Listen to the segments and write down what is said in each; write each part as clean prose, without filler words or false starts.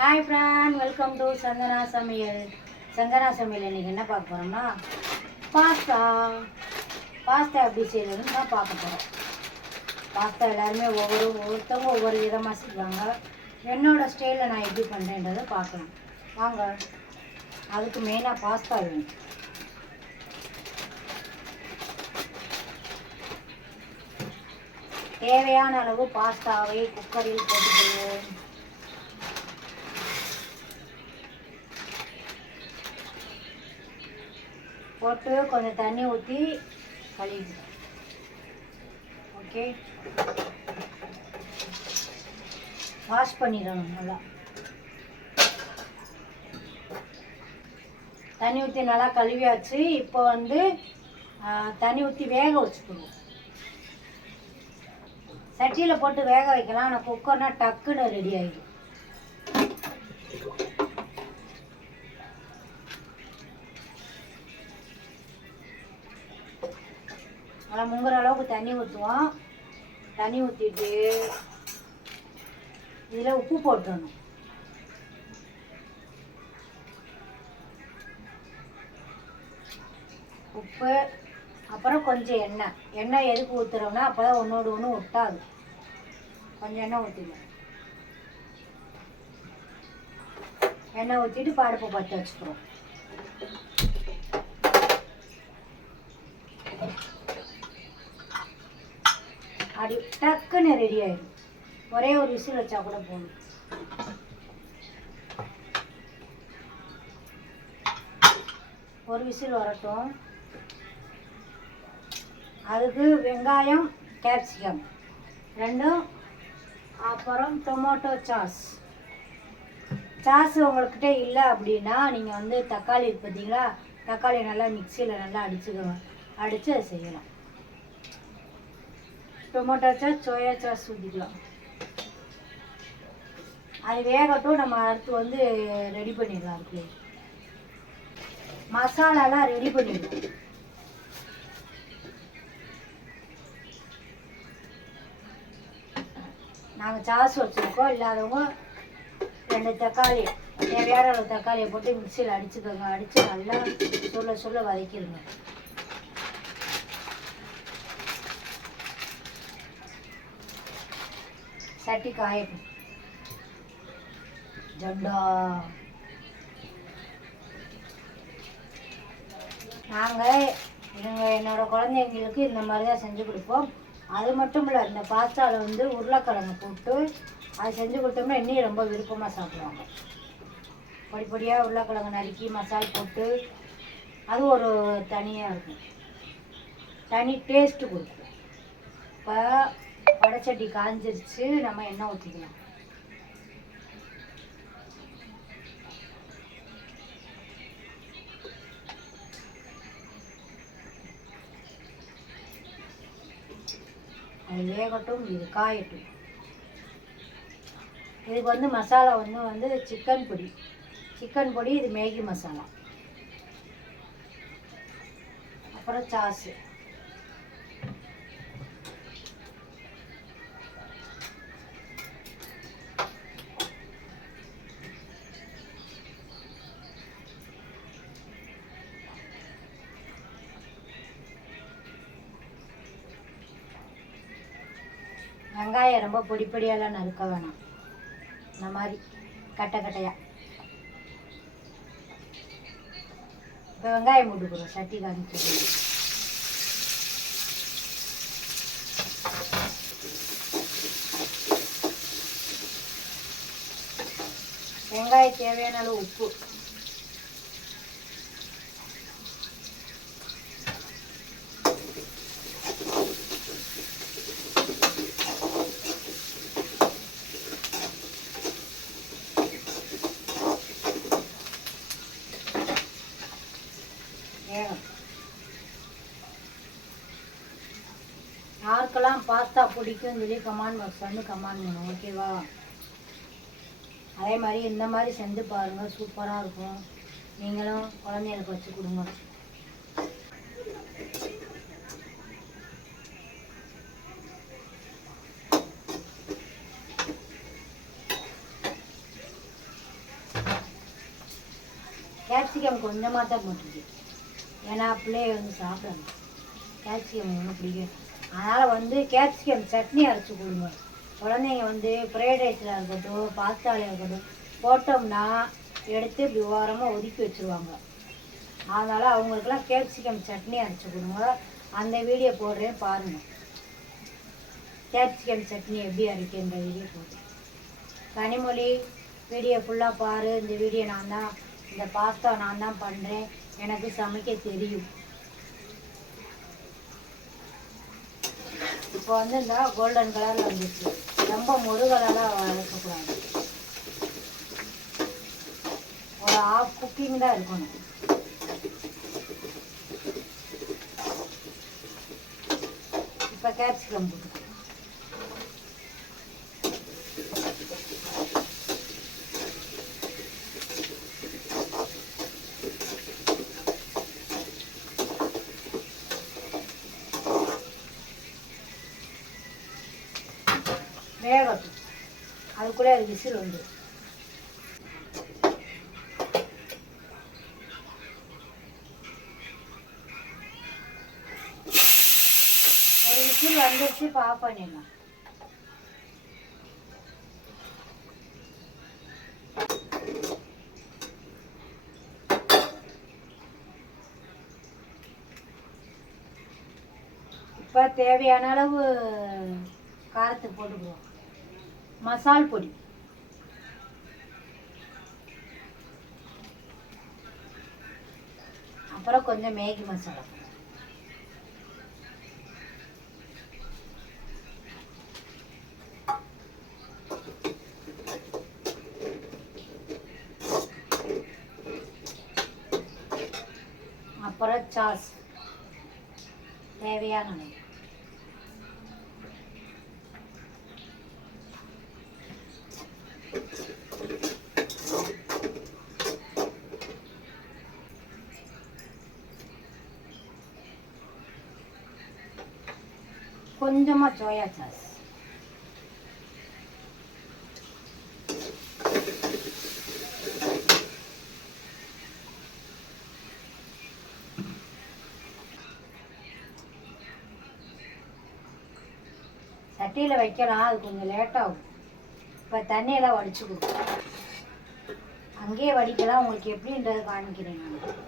Hi friend, welcome to Santhana Samayal. Santhana சமையல் இன்றைக்கி என்ன பார்க்க போகிறோம்னா பாஸ்தா எப்படி செய்யறதுன்னு தான் பார்க்க போகிறோம். பாஸ்தா எல்லாருமே ஒவ்வொருத்தவங்க ஒவ்வொரு விதமாக செய்வாங்க. என்னோடய ஸ்டைலில் நான் எப்படி பண்ணுறேன்றதை பார்க்கலாம் வாங்க. அதுக்கு மெயினாக பாஸ்தா வேணும். தேவையான அளவு பாஸ்தாவை குக்கரில் போட்டுக்கொள்வோம். போட்டு கொஞ்சம் தண்ணி ஊற்றி கழுவிடும். ஓகே, வாஷ் பண்ணிடணும். நல்லா தண்ணி ஊற்றி நல்லா கழுவியாச்சு. இப்போ தண்ணி ஊற்றி வேக வச்சுக்கணும். சட்டியில் போட்டு வேக வைக்கலாம். ஆனால் குக்கர்னா டக்குன்னு ரெடி ஆகிடும். நல்லா முங்குற அளவுக்கு தண்ணி ஊற்றுவோம். தண்ணி ஊற்றிட்டு இதில் உப்பு போட்டுடணும். உப்பு, அப்புறம் கொஞ்சம் எண்ணெய் எதுக்கு ஊற்றுறோம்னா அப்போ தான் ஒன்றோடு ஒன்று ஒட்டாது. கொஞ்சம் எண்ணெய் ஊற்றிடுவோம். எண்ணெய் ஊற்றிட்டு பருப்பை பற்ற வச்சுக்கிறோம். அப்படி டக்குன்னு ரெடி ஆகிடும். ஒரே ஒரு விசில் வச்சா கூட போகணும். ஒரு விசில் வரட்டும். அதுக்கு வெங்காயம், கேப்சிகம் ரெண்டும், அப்புறம் டொமேட்டோ சாஸ் உங்கள்கிட்ட இல்லை அப்படின்னா நீங்கள் தக்காளி இருக்கு பார்த்தீங்களா, தக்காளி நல்லா மிக்சியில் நல்லா அடித்து அதை செய்யலாம். டொமேட்டோ சாஸ், சோயா சாஸ் ஊற்றிக்கலாம். அது வேகட்டும். நம்ம அடுத்து ரெடி பண்ணிடலாம். அதுக்கு மசாலாலாம் ரெடி பண்ணிடலாம். நாங்கள் சாஸ் வச்சுருக்கோம். இல்லாதவங்க 2 தக்காளி, தேவையான அளவு தக்காளியை போட்டு மிக்சியில் அடிச்சுக்கோங்க. அடித்து நல்லா சொல்ல வதக்கிடுங்க. சட்டி காயட்டும். ஜண்டா என்னோட குழந்தைங்களுக்கு இந்த மாதிரி தான் செஞ்சு கொடுப்போம். அது மட்டும் இல்லை, இந்த பாஸ்தாவில் உருளைக்கிழங்கு போட்டு அது செஞ்சு கொடுத்தோம்னா இன்னும் ரொம்ப விருப்பமாக சாப்பிடுவாங்க. பொடியாக உருளைக்கிழங்கு நறுக்கி மசால் போட்டு அது ஒரு தனியாக இருக்கும். தனி டேஸ்ட்டு கொடுக்கும். இப்போ வடைச்சட்டி காஞ்சிருச்சு. நம்ம எண்ணெய் ஊற்றிக்கலாம். அது வேகட்டும், இது காயட்டும். இதுக்கு மசாலா சிக்கன் பொடி, இது மேகி மசாலா, அப்புறம் சாஸு, வெங்காயம் ரொம்ப பொடியெல்லாம் நறுக்க வேணாம். இந்த மாதிரி கட்டையாக. இப்போ வெங்காயம் போட்டுக்கிறோம். சட்டி காமிக்கிறோம். வெங்காயம் தேவையான அளவு உப்பு, யாருக்கெல்லாம் பாஸ்தா பிடிக்கும்னு சொல்லி கமெண்ட் பாக்ஸ் கமெண்ட் பண்ணுவோம். ஓகேவா? அதே மாதிரி இந்த மாதிரி செஞ்சு பாருங்கள். சூப்பராக இருக்கும். நீங்களும் குழந்தைங்களுக்கு வச்சு கொடுங்க. கேப்சிகம் கொஞ்சமாக தான் போட்டுருக்கு, ஏன்னா பிள்ளைய வந்து சாப்பிடணும், கேப்சிகம் ஒன்றும் பிடிக்கும். அதனால் வந்து கேப்சிகம் சட்னி அரைச்சி கொடுங்க. குழந்தைங்க வந்து ஃப்ரைட் ரைஸில் இருக்கட்டும், பாஸ்தாவில் இருக்கட்டும் போட்டோம்னா எடுத்து இப்படி ஓரமாக ஒதுக்கி வச்சுருவாங்க. அதனால் அவங்களுக்கெல்லாம் கேப்சிகம் சட்னி அரைச்சி கொடுங்க. அந்த வீடியோ போடுறேன் பாருங்கள், கேப்சிகம் சட்னி எப்படி அரைக்கின்ற வீடியோ போடுறேன். கனிமொழி வீடியோ ஃபுல்லாக பாரு. இந்த வீடியோ இந்த பாஸ்தா நான் தான் பண்ணுறேன், எனக்கு சமைக்க தெரியும். இப்போ வந்து இந்த கோல்டன் கலரில் வந்துச்சு, ரொம்ப முருகலெல்லாம் வளர்க்கக்கூடாது, ஒரு ஆஃப் குக்கிங் தான் இருக்கணும். இப்போ கேப்சிகம் போட்டு வேகட்டும், அதுக்குள்ளே அது விசில் வந்து ஒரு விசில் வந்துருச்சு. இப்போ ஆஃப் பண்ணிடலாம். இப்போ தேவையான அளவு காரத்துக்கு போட்டுக்குவோம். மசால் பொடி, அப்புறம் கொஞ்சம் மேகி மசாலா, அப்புறம் சாஸ் தேவையான அளவு. கொஞ்சமாக சோயா சாஸ், சட்டியில் வைக்கலாம், அது கொஞ்சம் லேட்டாகும். இப்போ தண்ணியெல்லாம் வடிச்சு கொடுக்கும், அங்கேயே வடிக்கலாம். உங்களுக்கு எப்படின்றது காமிக்கிறேன் நான்.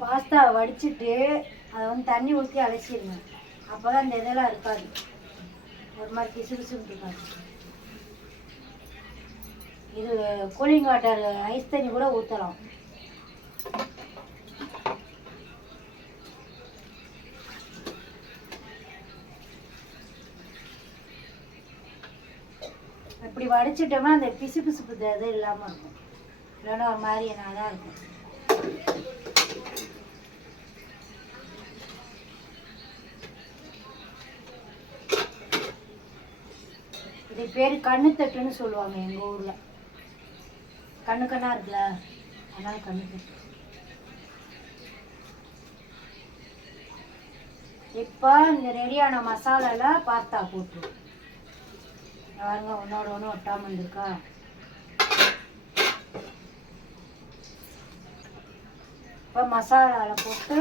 பாஸ்தா வடிச்சிட்டு அதை வந்து தண்ணி ஊற்றி அலசிடுங்க. அப்போ தான் இந்த இதெல்லாம் இருக்காது, ஒரு மாதிரி பிசு பிசுன்னு இருக்காது. இது கூலிங் வாட்டர் ஐஸ் தண்ணி கூட ஊற்றலாம். இப்படி வடிச்சிட்டோம்னா அந்த பிசு பிசுப்பு இது இல்லாமல் இருக்கும், இல்லைன்னா ஒரு மாதிரி நல்லா இருக்கும். இது பேர் கண்ணுத்தட்டுன்னு சொல்லுவாங்க எங்கள் ஊரில். கண்ணு கண்ணாக இருக்குல்ல, அதனால் கண்ணுத்தட்டு. இப்போ இந்த ரெடியான மசாலாவில் பாஸ்தா போட்டு பாருங்க, ஒன்றோட ஒன்று ஒட்டாமல் வந்துருக்கா. இப்போ மசாலாவில் போட்டு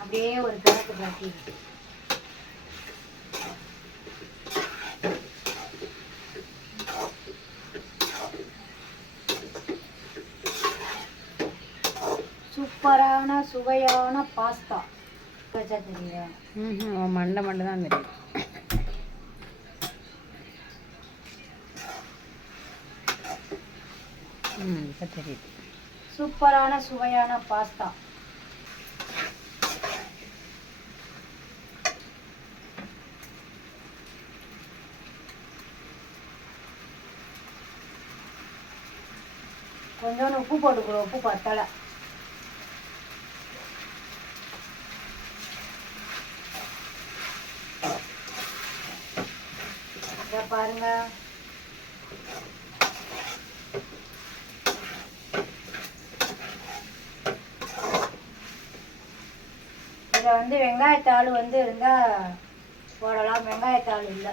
அப்படியே ஒரு கிழக்கு காட்டி சூப்பரான சுவையான பாஸ்தா வச்சா தெரியுதா? மண்டை தான் தெரியும். இப்போ தெரியுது. சூப்பரான சுவையான பாஸ்தா. கொஞ்சோண்டு உப்பு போட்டுக்கிறோம், உப்பு பத்தலை. பாருங்க, வந்து வெங்காயத்தாள் வந்து இருந்தால் போடலாம், வெங்காயத்தாள் இல்லை.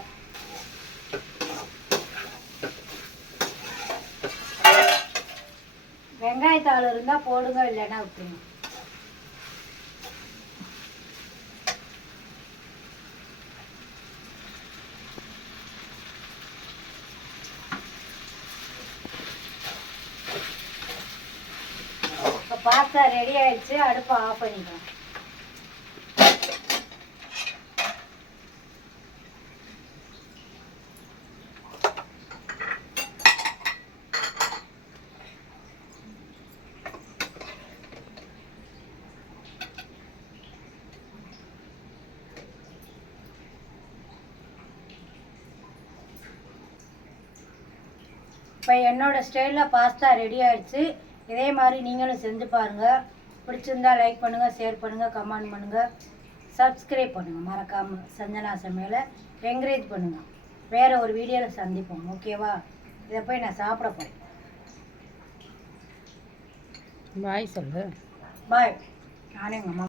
வெங்காயத்தாள் இருந்தால் போடுங்க, இல்லைன்னா விட்டுருங்க. இப்போ பாஸ்தா ரெடி ஆயிடுச்சு, அடுப்பை ஆஃப் பண்ணிக்கலாம். இப்போ என்னோடய ஸ்டைலில் பாஸ்தா ரெடி ஆயிடுச்சு. இதே மாதிரி நீங்களும் செஞ்சு பாருங்கள். பிடிச்சிருந்தா லைக் பண்ணுங்கள், ஷேர் பண்ணுங்கள், கமெண்ட் பண்ணுங்கள், சப்ஸ்கிரைப் பண்ணுங்கள். மறக்காமல் சஞ்சனா சமையலை என்கரேஜ் பண்ணுங்கள். வேறு ஒரு வீடியோவில் சந்திப்போம். ஓகேவா? இதை போய் நான் சாப்பிட போகிறேன். பாய் சொல்லு. பாய். நானே எங்கள் அம்மா